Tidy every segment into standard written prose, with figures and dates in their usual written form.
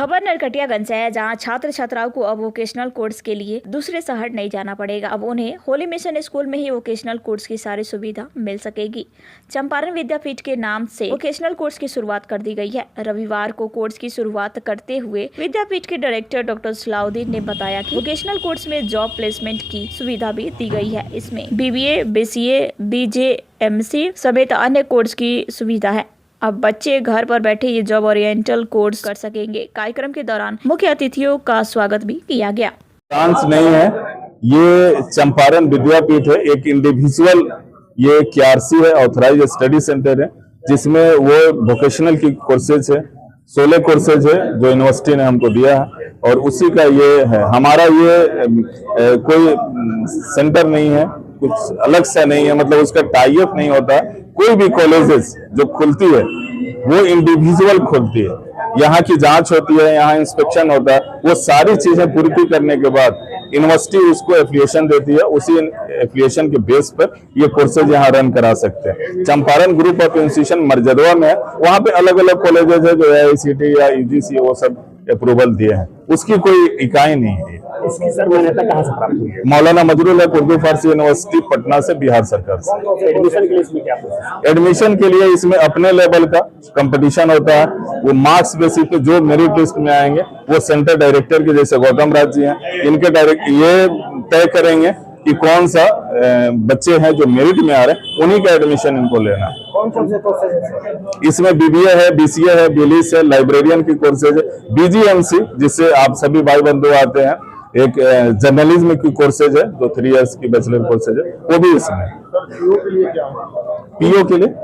खबर नरकटियागंज से है, जहां छात्र छात्राओं को अब वोकेशनल कोर्स के लिए दूसरे शहर नहीं जाना पड़ेगा। अब उन्हें होली मिशन स्कूल में ही वोकेशनल कोर्स की सारी सुविधा मिल सकेगी। चंपारण विद्यापीठ के नाम से वोकेशनल कोर्स की शुरुआत कर दी गई है। रविवार को कोर्स की शुरुआत करते हुए विद्यापीठ के डायरेक्टर डॉक्टर सलाउद्दीन ने बताया कि वोकेशनल कोर्स में जॉब प्लेसमेंट की सुविधा भी दी गई है। इसमें BBA, BCA, BJMC समेत अन्य कोर्स की सुविधा है। अब बच्चे घर पर बैठे ये जॉब ओरिएंटल कोर्स कर सकेंगे। कार्यक्रम के दौरान मुख्य अतिथियों का स्वागत भी किया गया। डांस नहीं है, ये चंपारण विद्यापीठ है, एक इंडिविजुअल ये KRC है, ऑथराइज स्टडी सेंटर है, जिसमें वो वोकेशनल की कोर्सेज है, 16 कोर्सेज है जो यूनिवर्सिटी ने हमको दिया है और उसी का ये है। हमारा ये कोई सेंटर नहीं है, कुछ अलग सा नहीं है, मतलब उसका टाई अप नहीं होता। कोई भी कॉलेजेस जो खुलती है वो इंडिविजुअल खुलती है, यहाँ की जांच होती है, यहाँ इंस्पेक्शन होता है, वो सारी चीजें पूर्ति करने के बाद यूनिवर्सिटी उसको एफिलिएशन देती है। उसी एफिलिएशन के बेस पर ये कोर्सेज यहाँ रन करा सकते हैं। चंपारण ग्रुप ऑफ इंस्टीट्यूशन मरजदवा में है, वहाँ पे अलग अलग कॉलेजेस है जो AICTE या UGC वो सब अप्रूवल दिए हैं, उसकी कोई इकाई नहीं है। इसकी सर मान्यता कहाँ से प्राप्त हुई है? मौलाना मजरूल हक उर्दू फारसी यूनिवर्सिटी पटना से, बिहार सरकार से। एडमिशन के लिए इसमें क्या प्रोसेस है? एडमिशन के लिए इसमें अपने लेवल का कंपटीशन होता है, वो मार्क्स बेसिस पे जो मेरिट लिस्ट में आएंगे वो सेंटर डायरेक्टर के जैसे गौतम राज जी हैं, इनके डायरेक्ट ये तय करेंगे कि कौन सा बच्चे हैं जो मेरिट में आ रहे हैं, उन्हीं का एडमिशन इनको लेना है। कौन कौन से कोर्सेज है? इसमें BBA है, BCA है, BLIS है, लाइब्रेरियन की कोर्सेज है, BGMC जिससे आप सभी भाई बंधु आते हैं, एक जर्नलिज्म की कोर्सेज है जो 3 इयर्स की बैचलर कोर्सेज है, वो भी इसमें। PO के लिए क्या है? PO के लिए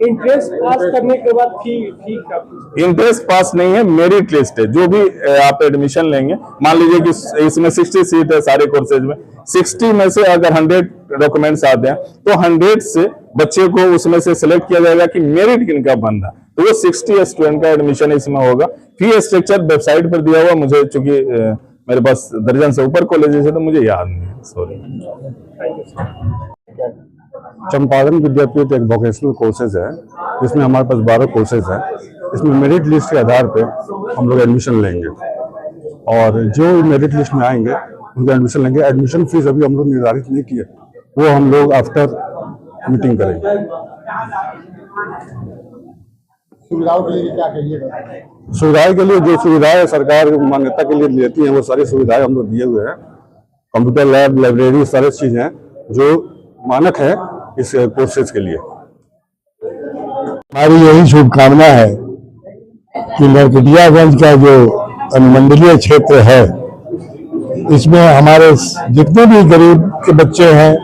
इंटरेस्ट पास करने के बाद फी इंटरेस्ट पास नहीं है, मेरिट लिस्ट है। जो भी आप एडमिशन लेंगे, मान लीजिए कि इसमें 60 सीट है सारे कोर्सेज में, 60 में से अगर 100 डॉक्यूमेंट्स आते हैं तो 100 से बच्चे को उसमें से सिलेक्ट किया जाएगा कि मेरिट किनका बन रहा, तो वो 60 स्टूडेंट का एडमिशन इसमें होगा। फी स्ट्रक्चर वेबसाइट पर दिया हुआ, मुझे चूंकि मेरे पास दर्जन से ऊपर कॉलेजेस है तो मुझे याद नहीं है, सॉरी। चंपारण विद्यापीठ एक वोकेशनल कोर्सेज है, जिसमें हमारे पास 12 कोर्सेज हैं। इसमें मेरिट लिस्ट के आधार पे हम लोग एडमिशन लेंगे और जो मेरिट लिस्ट में आएंगे उनका एडमिशन लेंगे। एडमिशन फीस अभी हम लोग निर्धारित नहीं किए, वो हम लोग आफ्टर मीटिंग करेंगे। सुविधाओं के लिए क्या कहिएगा? सुविधाएं के लिए जो सुविधाएं सरकार मान्यता के लिए लेती है वो सारी सुविधाएं हम लोग दिए हुए हैं। कंप्यूटर लैब, लाइब्रेरी, सारी चीजें जो मानक है इस कोर्सेज के लिए। हमारी यही शुभकामना है कि नरकटियागंज का जो अनुमंडलीय क्षेत्र है, इसमें हमारे जितने भी गरीब के बच्चे हैं,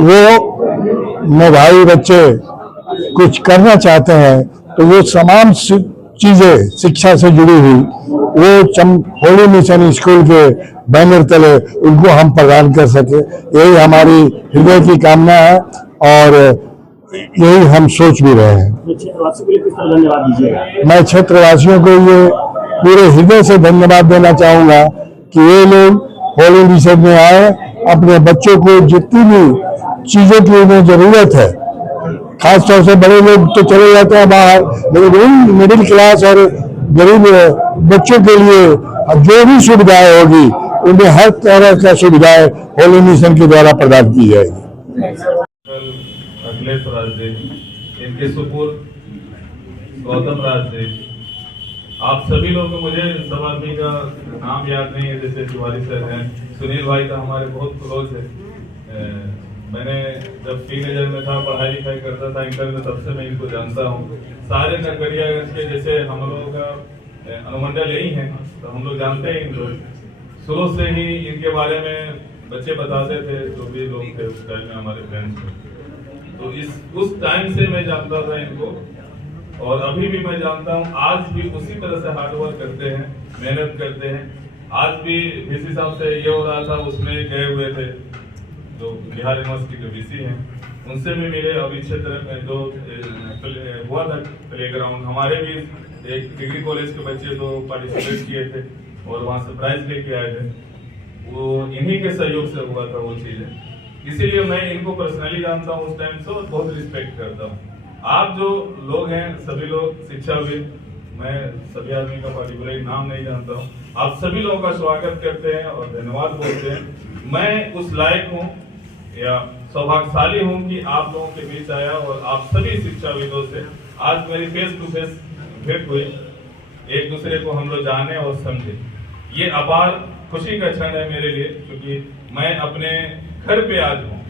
वो मेधावी बच्चे कुछ करना चाहते हैं, तो वो तमाम चीजें शिक्षा से जुड़ी हुई वो होली मिशन स्कूल के बैनर तले उनको हम प्रदान कर सके, यही हमारी हृदय की कामना है और यही हम सोच भी रहे हैं। क्षेत्रवासियों को किस तरह धन्यवाद दीजिएगा? मैं क्षेत्रवासियों को ये पूरे हृदय से धन्यवाद देना चाहूंगा कि ये लोग होली मिशन में आए, अपने बच्चों को जितनी भी चीजों की उन्हें जरूरत है, खासतौर से बड़े लोग तो चले जाते हैं बाहर, लेकिन मिडिल क्लास और गरीब बच्चों के लिए जो भी सुविधाएं होगी उन्हें हर तरह का सुविधाएं होली मिशन के द्वारा प्रदान की जाएगी। अखिलेश राज जी, इनके सुपुत्र गौतम राज जी, आप सभी लोग को मुझे सब आदमी का नाम याद नहीं है, जैसे तिवारी सर हैं, सुनील भाई का हमारे बहुत क्लोज है। मैंने जब टीनेजर में था, पढ़ाई लिखाई करता था इंटर में, तब से मैं इनको जानता हूँ। सारे नरकटियागंज के जैसे हम लोगों का अनुमंडल यही है, तो हम लोग जानते हैं इनको। शुरू से ही इनके बारे में बच्चे बताते थे, जो भी लोग थे उस टाइम में हमारे फ्रेंड्स थे, तो उस टाइम से मैं जानता था इनको और अभी भी मैं जानता हूँ। आज भी उसी तरह से हार्डवर्क करते हैं, मेहनत करते हैं। आज भी VC साहब से ये हो रहा था, उसमें गए हुए थे जो बिहार यूनिवर्सिटी के VC हैं, उनसे भी मिले। अभी क्षेत्र में जो हुआ था प्ले ग्राउंड, हमारे भी एक डिग्री कॉलेज के बच्चे तो पार्टिसिपेट किए थे और वहाँ से प्राइज लेके आए थे, वो इन्हीं के सहयोग से हुआ था वो चीजें। इसीलिए मैं इनको पर्सनली जानता हूँ उस टाइम से और बहुत रिस्पेक्ट करता हूँ। आप जो लोग हैं सभी लोग शिक्षाविद, मैं सभी आदमी का पर्टिकुलर नाम नहीं जानता हूँ। आप सभी लोगों का स्वागत करते हैं और धन्यवाद बोलते हैं। मैं उस लायक हूँ या सौभाग्यशाली हूँ कि आप लोगों के बीच आया और आप सभी शिक्षाविदों से आज मेरी फेस टू फेस भेंट हुई, एक दूसरे को हम लोग जाने और समझे। ये अपार खुशी का क्षण है मेरे लिए, क्योंकि मैं अपने घर पे आज हूँ।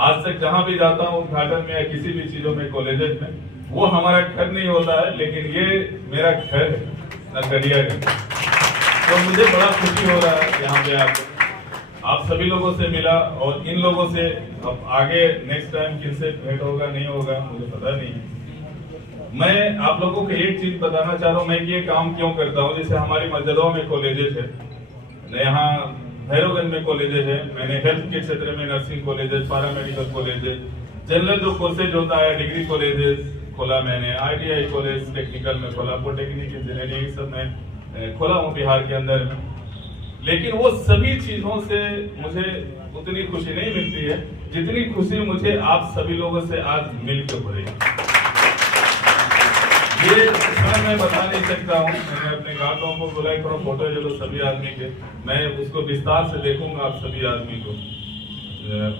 आज तक जहाँ भी जाता हूँ उद्घाटन में या किसी भी चीजों में, कॉलेजेस में, वो हमारा घर नहीं होता है, लेकिन ये मेरा घर है, नगरिया घर। तो मुझे बड़ा खुशी हो रहा है यहाँ पे आप सभी लोगों से मिला और इन लोगों से अब आगे नेक्स्ट टाइम किनसे भेंट होगा नहीं होगा मुझे पता नहीं है। मैं आप लोगों को एक चीज बताना चाह रहा हूँ, मैं ये काम क्यों करता हूँ। जैसे हमारी मस्जिदों में कॉलेजेस है, यहाँ भैरवगंज में कॉलेजेस है, मैंने हेल्थ के क्षेत्र में nursing colleges, paramedical colleges, general जो कोर्सेज होता है डिग्री कॉलेजेस खोला मैंने, ITI कॉलेज टेक्निकल में खोला, पॉलिटेक्निक इंजीनियरिंग सब में खोला हूँ बिहार के अंदर में। लेकिन वो सभी चीजों से मुझे उतनी खुशी नहीं मिलती है जितनी खुशी मुझे आप सभी लोगों से आज मिलकर हो रही है। ये मैं बता नहीं सकता हूँ। मैंने अपने गार्डों को बुलाई करो फोटो जो सभी आदमी के, मैं उसको विस्तार से देखूंगा आप सभी आदमी को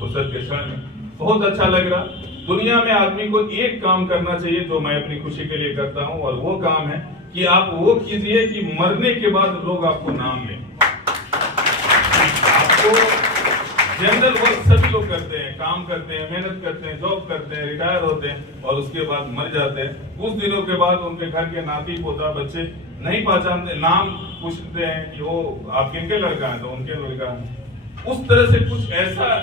फुर्सत के क्षण में। बहुत अच्छा लग रहा। दुनिया में आदमी को एक काम करना चाहिए जो मैं अपनी खुशी के लिए करता हूँ, और वो काम है कि आप वो कीजिए कि मरने के बाद लोग आपको नाम लें। आपको जनरल वर्क सभी लोग करते हैं, काम करते हैं, मेहनत करते हैं, जॉब करते हैं, रिटायर होते हैं और उसके बाद मर जाते हैं। कुछ दिनों के बाद उनके घर के नाती पोता बच्चे नहीं पहचानते, नाम पूछते हैं कि वो आप किनके लड़का है, तो उनके लड़का है। उस तरह से कुछ ऐसा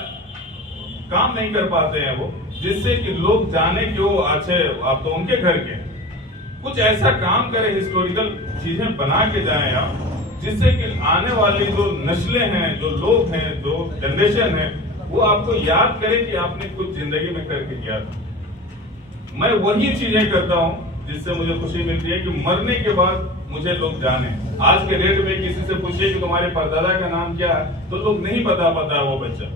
काम नहीं कर पाते हैं वो जिससे कि लोग जाने कि वो अच्छे आप तो उनके घर के। कुछ ऐसा काम करें, हिस्टोरिकल चीजें बना के जाएं आप, जिससे कि आने वाली जो नस्लें हैं, जो लोग हैं, जो जनरेशन है, वो आपको याद करे कि आपने कुछ जिंदगी में करके किया था। मैं वही चीजें करता हूँ जिससे मुझे खुशी मिलती है कि मरने के बाद मुझे लोग जाने। आज के डेट में किसी से पूछिए कि तुम्हारे परदादा का नाम क्या है, तो लोग नहीं बता पाता वो बच्चा।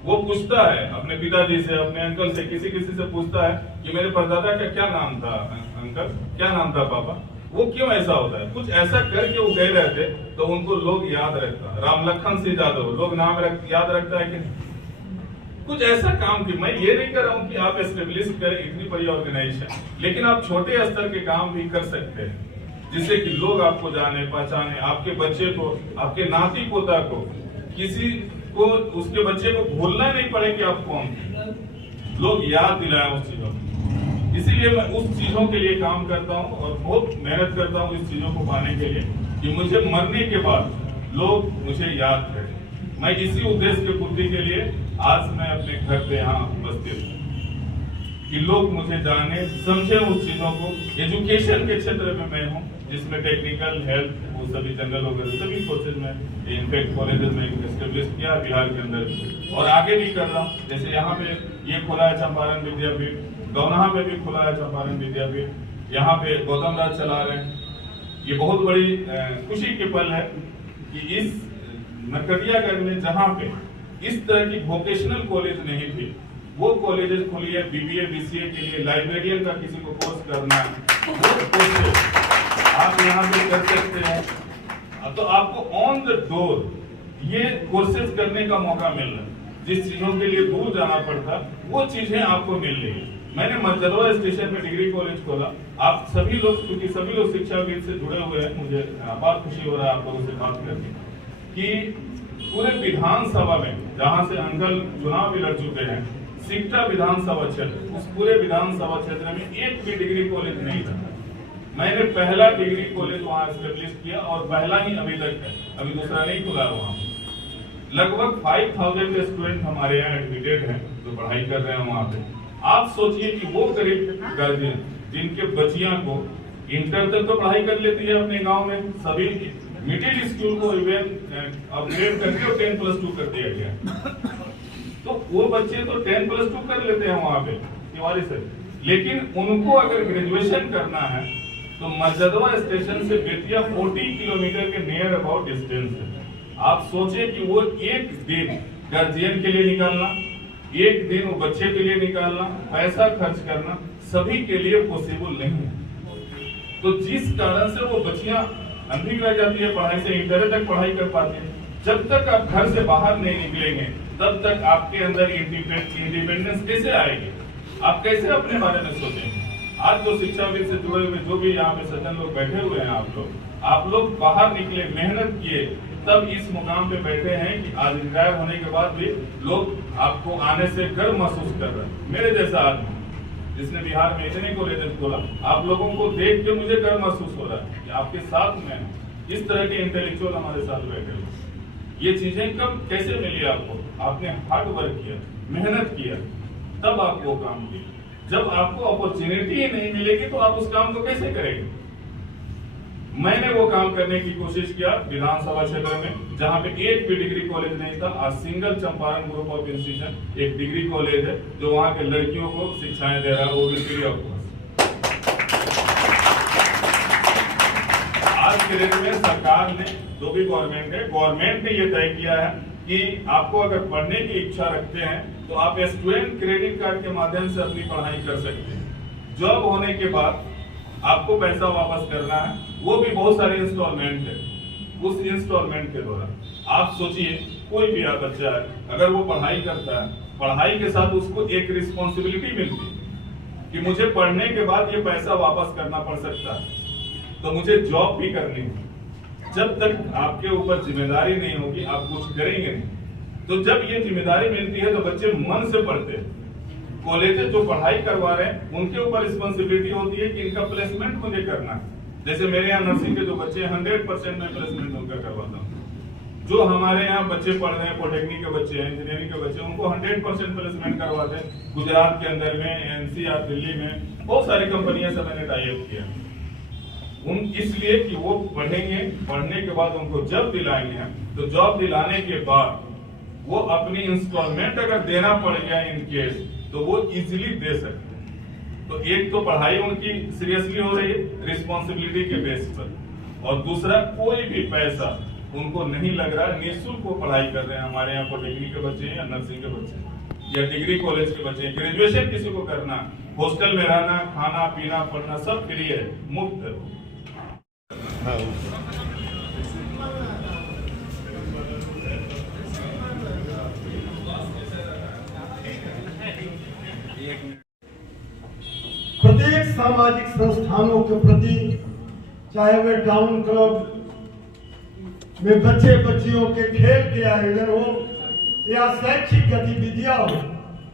वो पूछता है अपने पिताजी से, अपने अंकल से, किसी से पूछता है कि मेरे परदादा का क्या नाम था अंकल, क्या नाम था पापा। वो क्यों ऐसा होता है? कुछ ऐसा करके वो गए रहते तो उनको लोग याद रखता। राम लखन से जादव लोग नाम याद रखता है कि नहीं? कुछ ऐसा काम की मैं ये नहीं कर रहा हूँ कि आप एस्टेब्लिश करें इतनी बड़ी ऑर्गेनाइजेशन, लेकिन आप छोटे स्तर के काम भी कर सकते हैं जिससे कि लोग आपको जाने पहचाने, आपके बच्चे को, आपके नाती पोता को, किसी को उसके बच्चे को भूलना नहीं पड़े कि आप कौन थे, लोग याद दिलाएं उस चीजों को। इसीलिए मैं उस चीजों के लिए काम करता हूँ और बहुत मेहनत करता हूँ इस चीजों को पाने के लिए कि मुझे मरने के बाद लोग मुझे याद करें। मैं इसी उद्देश्य की पूर्ति के लिए आज मैं अपने घर पे यहाँ उपस्थित हूँ कि लोग मुझे जाने समझे उस चीजों को। एजुकेशन के क्षेत्र में मैं हूँ जिसमें टेक्निकल, हेल्थ, वो सभी जनरल वगैरह सभी कोर्सेज में इनफैक्ट कॉलेजेस में एस्टेब्लिश किया बिहार के अंदर और आगे भी कर रहा हूँ। जैसे यहाँ पे ये खुला है चंपारण विद्यापीठ, गौनाहा में भी खुला है चंपारण विद्यापीठ, यहाँ पे गौतम राज चला रहे हैं। ये बहुत बड़ी खुशी के पल है कि इस नरकटियागंज में जहाँ पे इस तरह की वोकेशनल कॉलेज नहीं थी, वो कॉलेजेस खुली है। BBA BCA के लिए लाइब्रेरियन का किसी को कोर्स करना है, वो कोर्सेज आप यहाँ पे कर सकते हैं। तो आपको ऑन द डोर ये कोर्सेज करने का मौका मिल रहा है। जिस चीजों के लिए दूर जाना पड़ता वो चीजें आपको मिल रही है। मैंने मस्जिदों स्टेशन में डिग्री कॉलेज खोला। आप सभी लोग, क्योंकि सभी लोग शिक्षाविद से जुड़े हुए हैं, मुझे बहुत खुशी हो रहा है आप लोगों से बात करके कि पूरे विधानसभा में जहाँ से अंकल चुनाव भी लड़ चुके हैं, सिकटा विधानसभा क्षेत्र, उस पूरे विधानसभा क्षेत्र में एक भी डिग्री कॉलेज नहीं था। मैंने पहला डिग्री कॉलेज वहाँ एस्टेब्लिश किया और पहला ही अभी तक है, अभी दूसरा नहीं खुला वहाँ। लगभग 5000 स्टूडेंट हमारे यहाँ एडमिटेड हैं जो पढ़ाई कर रहे हैं वहाँ पे। आप सोचिए कि वो गरीब गार्जियन जिनके बच्चियां को इंटर तक तो पढ़ाई कर लेती है अपने गांव में, सभी मिडिल स्कूल को इवन अपग्रेड करके 10+2 कर दिया गया, तो वो बच्चे तो 10+2 कर लेते हैं वहाँ पे तिवारी से। लेकिन उनको अगर ग्रेजुएशन करना है तो मस्जिदवा स्टेशन से बेतिया 40 किलोमीटर के नियर अबाउट डिस्टेंस है। आप सोचे कि वो एक दिन गार्जियन के लिए निकालना, एक दिन वो बच्चे के लिए निकालना, पैसा खर्च करना सभी के लिए पॉसिबल नहीं है। तो जिस कारण से वो बच्चियां अंधी रह जाती है पढ़ाई से, इंटर तक पढ़ाई कर पाती है। जब तक आप घर से बाहर नहीं निकलेंगे तब तक आपके अंदर इंडिपेंडेंस कैसे आएगी, आप कैसे अपने बारे में सोचेंगे। आज जो शिक्षाविद से जुड़े हुए जो भी यहाँ पे सज्जन लोग बैठे हुए हैं, आप लोग बाहर निकले, मेहनत किए, तब इस मुकाम पे बैठे हैं कि आज रिटायर होने के बाद भी लोग आपको आने से गर्व महसूस कर रहे हैं। मेरे जैसा आदमी जिसने बिहार में इतने कॉलेजेस खोला, आप लोगों को देख के मुझे गर्व महसूस हो रहा है कि आपके साथ में इस तरह के इंटेलेक्चुअल हमारे साथ बैठे हुए। ये चीजें कब कैसे मिली आपको? आपने हार्ड वर्क किया, मेहनत किया, तब आप वो काम किए। जब आपको अपॉर्चुनिटी ही नहीं मिलेगी तो आप उस काम को कैसे करेंगे? मैंने वो काम करने की कोशिश किया विधानसभा क्षेत्र में, जहाँ पे एक भी डिग्री कॉलेज नहीं था। आज single Champaran group of institution एक डिग्री कॉलेज है जो वहाँ के लड़कियों को शिक्षाएं दे रहा है, वो भी फ्री ऑफ कॉस्ट। आज के डेट में सरकार ने, जो भी गवर्नमेंट ने ये तय किया है कि आपको अगर पढ़ने की इच्छा रखते हैं तो आप स्टूडेंट क्रेडिट कार्ड के माध्यम से अपनी पढ़ाई कर सकते हैं। जॉब होने के बाद आपको पैसा वापस करना है, वो भी बहुत सारे इंस्टॉलमेंट है। उस इंस्टॉलमेंट के दौरान आप सोचिए, कोई भी बच्चा है अगर वो पढ़ाई करता है, पढ़ाई के साथ उसको एक रिस्पॉन्सिबिलिटी मिलती है कि मुझे पढ़ने के बाद ये पैसा वापस करना पड़ सकता है, तो मुझे जॉब भी करनी है। जब तक आपके ऊपर जिम्मेदारी नहीं होगी आप कुछ करेंगे नहीं। तो जब ये जिम्मेदारी मिलती है तो बच्चे मन से पढ़ते हैं। कॉलेजेस जो पढ़ाई करवा रहे हैं उनके ऊपर रिस्पॉन्सिबिलिटी होती है कि इनका प्लेसमेंट मुझे करना है। जैसे मेरे यहाँ नर्सिंग के जो बच्चे 100% में प्लेसमेंट उनका करवाता हूँ। जो हमारे यहाँ बच्चे पढ़ रहे हैं, पॉलिटेक्निक के बच्चे हैं, इंजीनियरिंग के बच्चे, उनको 100% प्लेसमेंट करवाते हैं। गुजरात के अंदर में, NCR दिल्ली में बहुत सारी कंपनियों से मैंने टाई अप किया इसलिए कि वो पढ़ेंगे, पढ़ने के बाद उनको जॉब दिलाएंगे, तो जॉब दिलाने के बाद वो अपनी इंस्टॉलमेंट अगर देना पड़ गया इन केस तो वो इजीली दे सकते हैं। तो एक तो पढ़ाई उनकी सीरियसली हो रही है रिस्पॉन्सिबिलिटी के बेस पर, और दूसरा कोई भी पैसा उनको नहीं लग रहा, निःशुल्क वो पढ़ाई कर रहे हैं। हमारे यहाँ पॉलिटेक्निक के बच्चे हैं या नर्सिंग के बच्चे हैं या डिग्री कॉलेज के बच्चे हैं, ग्रेजुएशन किसी को करना, हॉस्टल में रहना, खाना पीना पढ़ना सब फ्री है, मुफ्त है। प्रत्येक सामाजिक संस्थानों के प्रति, चाहे वे टाउन क्लब में बच्चे बच्चियों के खेल के आयोजन हो या शैक्षिक गतिविधियां हो,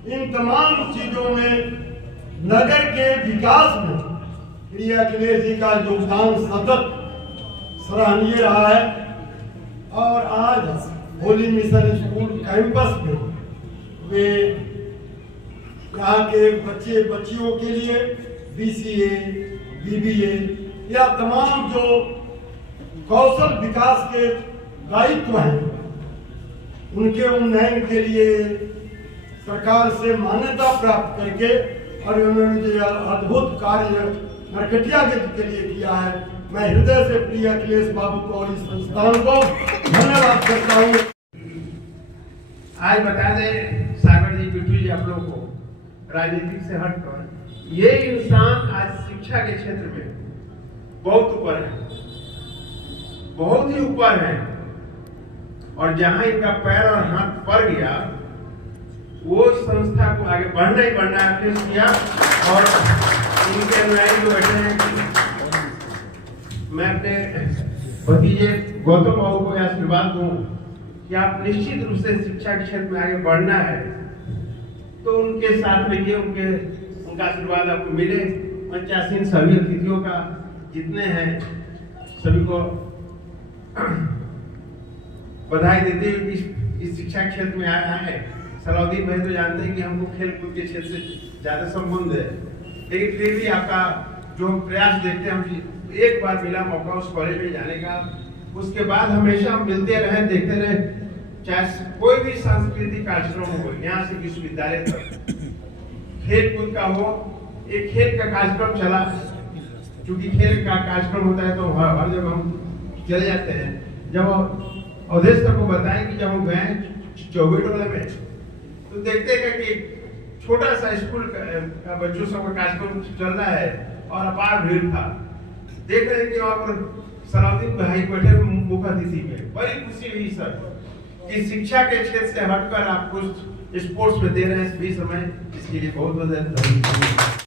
इन तमाम चीजों में नगर के विकास में प्रिया अखिलेश जी का योगदान सतत सराहनीय रहा है। और आज होली मिशन स्कूल कैंपस में वे यहाँ के बच्चे बच्चियों के लिए BCA, BBA या तमाम जो कौशल विकास के दायित्व हैं उनके उन्नयन के लिए सरकार से मान्यता प्राप्त करके, और उन्होंने जो अद्भुत कार्य नरकटियागंज के लिए किया है, मैं हृदय से प्रिय अखिलेश बाबू को और इस संस्थान को धन्यवाद करता हूँ। आज बता दें सागर जी, बिट्टू जी, आप लोगों को राजनीतिक से हटकर ये इंसान आज शिक्षा के क्षेत्र में बहुत ऊपर है, बहुत ही ऊपर है। और जहां इनका पैर और हाथ पड़ गया वो संस्था को आगे बढ़ना ही बढ़ना है किया। और इनके अनुयायी जो बैठे हैं, मैं अपने भतीजे गौतम बाबू को आशीर्वाद दूं कि आप निश्चित रूप से शिक्षा के क्षेत्र में आगे बढ़ना है तो उनके साथ रहिए, उनका आशीर्वाद आपको मिले। पंचासीन सभी अतिथियों का जितने हैं सभी को बधाई देते हुए इस शिक्षा क्षेत्र में आया है। सलाउद्दीन भाई तो जानते हैं कि हमको खेल कूद के क्षेत्र से ज्यादा संबंध है, लेकिन फिर भी आपका जो प्रयास देखते हैं, हम एक बार मिला मौका उस कॉलेज में जाने का, उसके बाद हमेशा हम मिलते रहे, देखते रहे, चाहे कोई भी सांस्कृतिक कार्यक्रम हो, यहाँ से विश्वविद्यालय तक खेल कूद का हो, एक खेल का कार्यक्रम चला। क्योंकि खेल का कार्यक्रम होता है तो हर जगह हम चले जाते हैं। जब अवधेश सर को बताएं कि जब हम गए चौबेटोला में तो देखते हैं कि छोटा सा स्कूल का बच्चों सब का कार्यक्रम चल रहा है और अपार भीड़ था। देख रहे हैं कि वहाँ पर सलाउद्दीन भाई बैठे मुख्य अतिथि में बड़ी खुशी हुई सर कि शिक्षा के क्षेत्र से हटकर आप कुछ स्पोर्ट्स में दे रहे हैं इस बीच समय, इसके लिए बहुत बहुत धन्यवाद।